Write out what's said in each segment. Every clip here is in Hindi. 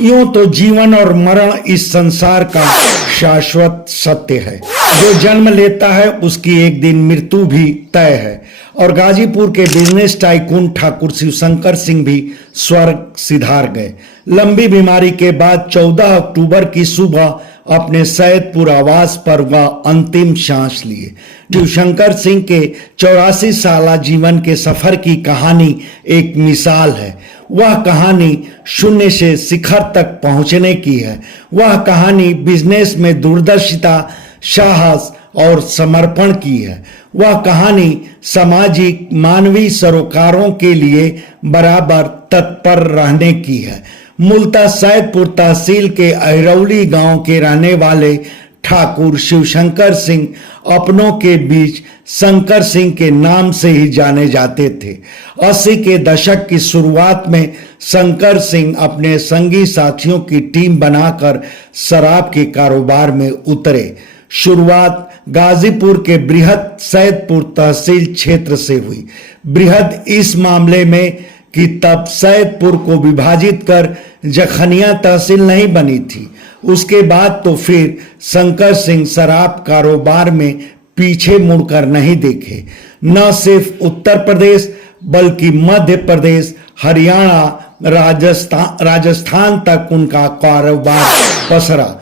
यूं तो जीवन और मरण इस संसार का शाश्वत सत्य है। जो जन्म लेता है उसकी एक दिन मृत्यु भी तय है। और गाजीपुर के बिजनेस टाइकून ठाकुर शिवशंकर सिंह भी स्वर्ग सिधार गए। लंबी बीमारी के बाद 14 अक्टूबर की सुबह अपने सैदपुर आवास पर वह अंतिम सांस लिए। शिवशंकर सिंह के 84 साला जीवन के सफर की कहानी एक मिसाल है। वह कहानी शून्य से शिखर तक पहुंचने की है। वह कहानी बिजनेस में दूरदर्शिता, साहस और समर्पण की है। वह कहानी सामाजिक मानवीय सरोकारों के लिए बराबर तत्पर रहने की है। मूलतः सैदपुर तहसील के अहिरौली गांव के रहने वाले ठाकुर शिवशंकर सिंह अपनों के बीच शंकर सिंह के नाम से ही जाने जाते थे। 80 के दशक की शुरुआत में शंकर सिंह अपने संगी साथियों की टीम बनाकर शराब के कारोबार में उतरे। शुरुआत गाजीपुर के बृहद सैदपुर तहसील क्षेत्र से हुई। बृहद इस मामले में कि तब सैदपुर को विभाजित कर जखनिया तहसील नहीं बनी थी। उसके बाद तो फिर शंकर सिंह शराब कारोबार में पीछे मुड़कर नहीं देखे। न सिर्फ उत्तर प्रदेश बल्कि मध्य प्रदेश, हरियाणा, राजस्थान तक उनका कारोबार पसरा।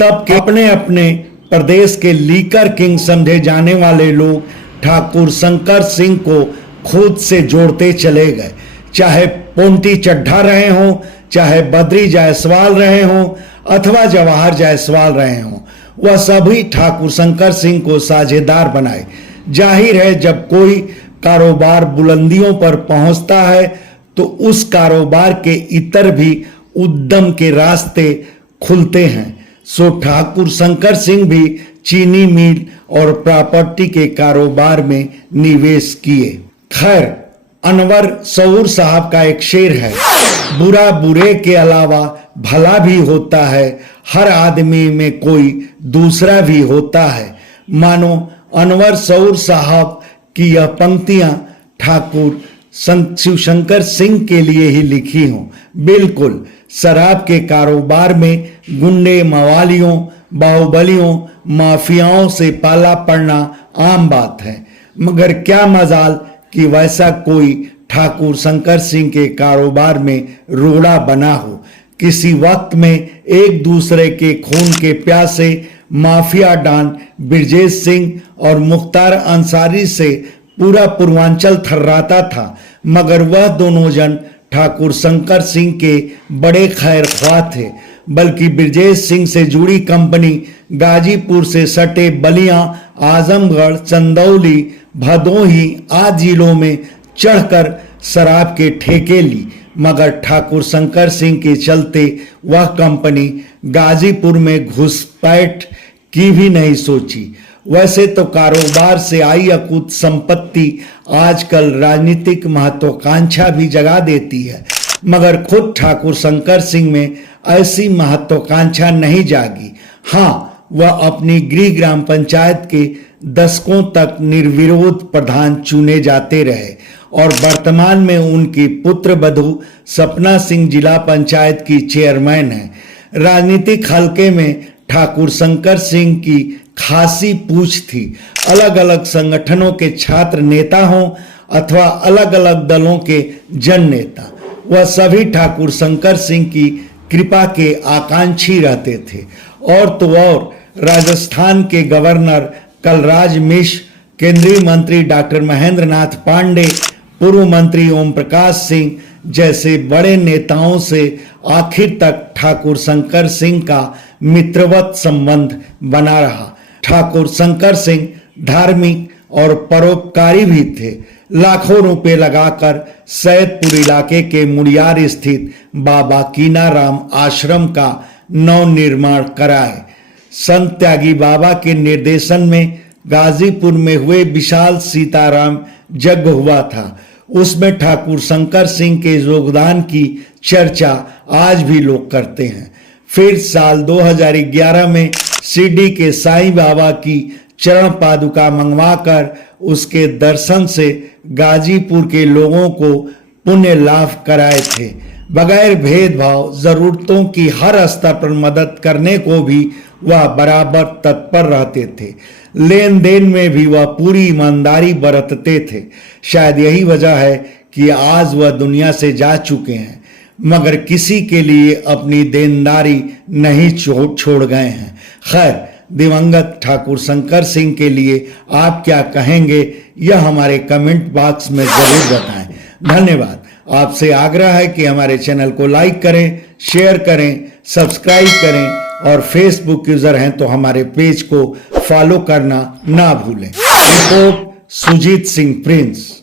तब के अपने अपने प्रदेश के लीकर किंग समझे जाने वाले लोग ठाकुर शंकर सिंह को खुद से जोड़ते चले गए। चाहे पोंटी चड्ढा रहे हों, चाहे बद्री जायसवाल रहे हों अथवा जवाहर जायसवाल रहे हों, वह सभी ठाकुर शंकर सिंह को साझेदार बनाए। जाहिर है, जब कोई कारोबार बुलंदियों पर पहुंचता है तो उस कारोबार के इतर भी उद्यम के रास्ते खुलते हैं। सो ठाकुर शंकर सिंह भी चीनी मिल और प्रॉपर्टी के कारोबार में निवेश किए। खैर, अनवर सऊर साहब का एक शेर है, बुरा बुरे के अलावा भला भी होता है, हर आदमी में कोई दूसरा भी होता है। मानो अनवर सऊर साहब की यह पंक्तियां ठाकुर शिवशंकर सिंह के लिए ही लिखी हों। बिल्कुल, शराब के कारोबार में गुंडे, मवालियों, बाहुबलियों, माफियाओं से पाला पड़ना आम बात है। मगर क्या मजाल कि वैसा कोई ठाकुर शंकर सिंह के कारोबार में रोड़ा बना हो। किसी वक्त में एक दूसरे के खून के प्यासे माफिया डॉन ब्रजेश सिंह और मुख्तार अंसारी से पूरा पूर्वांचल थर्राता था। मगर वह दोनों जन ठाकुर शंकर सिंह के बड़े खैर ख्वाह थे। बल्कि ब्रजेश सिंह से जुड़ी कंपनी गाजीपुर से सटे बलिया, आजमगढ़, चंदौली, भदोही आदि जिलों में चढ़कर शराब के ठेके ली। मगर ठाकुर शंकर सिंह के चलते वह कंपनी गाजीपुर में घुसपैठ की भी नहीं सोची। वैसे तो कारोबार से आई अकूत संपत्ति आजकल राजनीतिक महत्वाकांक्षा भी जगा देती है, मगर खुद ठाकुर शंकर सिंह में ऐसी महत्वाकांक्षा नहीं जागी। हाँ, वह अपनी गृह ग्राम पंचायत के दशकों तक निर्विरोध प्रधान चुने जाते रहे और वर्तमान में उनकी पुत्र वधू सपना सिंह जिला पंचायत की चेयरमैन है। राजनीतिक हलके में ठाकुर शंकर सिंह की खासी पूछ थी। अलग अलग संगठनों के छात्र नेता हों अथवा अलग अलग दलों के जन नेता, वह सभी ठाकुर शंकर सिंह की कृपा के आकांक्षी रहते थे। और तो और राजस्थान के गवर्नर कलराज मिश्र, केंद्रीय मंत्री डॉक्टर महेंद्र नाथ पांडे, पूर्व मंत्री ओम प्रकाश सिंह जैसे बड़े नेताओं से आखिर तक ठाकुर शंकर सिंह का मित्रवत संबंध बना रहा। ठाकुर शंकर सिंह धार्मिक और परोपकारी भी थे। लाखों रुपए लगाकर सैदपुर इलाके के मुड़ियार स्थित बाबा कीनाराम आश्रम का नवनिर्माण कराए। संत त्यागी बाबा के निर्देशन में गाजीपुर में हुए विशाल सीताराम यज्ञ हुआ था। उसमें ठाकुर शंकर सिंह के योगदान की चर्चा आज भी लोग करते हैं। फिर साल 2011 में शिरडी के साईं बाबा की चरण पादुका मंगवाकर उसके दर्शन से गाजीपुर के लोगों को पुण्य लाभ कराए थे। बगैर भेदभाव जरूरतों की हर स्तर पर मदद करने को भी वह बराबर तत्पर रहते थे। लेन देन में भी वह पूरी ईमानदारी बरतते थे। शायद यही वजह है कि आज वह दुनिया से जा चुके हैं, मगर किसी के लिए अपनी देनदारी नहीं छोड़ गए हैं। खैर, दिवंगत ठाकुर शंकर सिंह के लिए आप क्या कहेंगे, यह हमारे कमेंट बॉक्स में जरूर बताएं। धन्यवाद। आपसे आग्रह है कि हमारे चैनल को लाइक करें, शेयर करें, सब्सक्राइब करें और फेसबुक यूजर हैं तो हमारे पेज को फॉलो करना ना भूलें। Report Sujit Singh Prince.